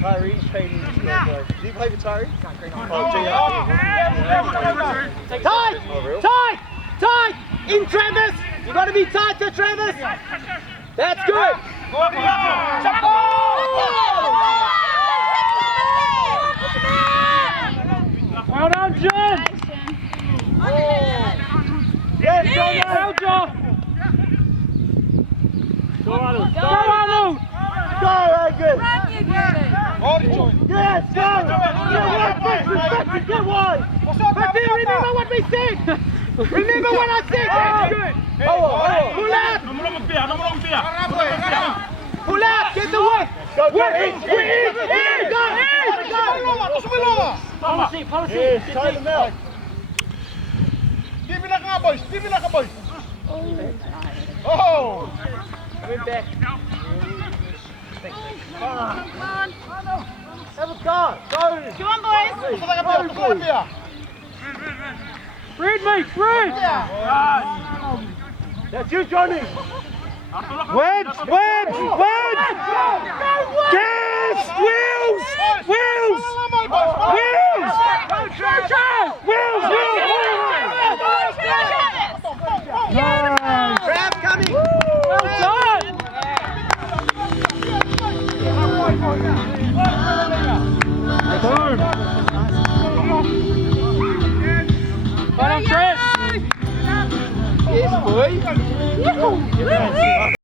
Tyree's training this guy. Do you play for Tyree? Tight! In Travis! You got to be tight to Travis! That's good! Well done, John! Yes, John! Well, John! Go, Arnold! Go, Arnold! Go, good! Yes, go! Get wide! But remember what we said! Remember what I said! That's good! Pull out! Pull out! Get the work! Go, go! Policy! Yes, tie them out! Give me like a boys! Give me like a boys! Oh! Coming back. Have a go! Go! Come on, boys! Read me! Read! That's you, Johnny! Wedge! Wedge! Wedge! Gas! Wheels! Wheels! Wheels! Wheels! Nice! Crab coming! Well done! Boom! Well done, Chris! Yes, boy!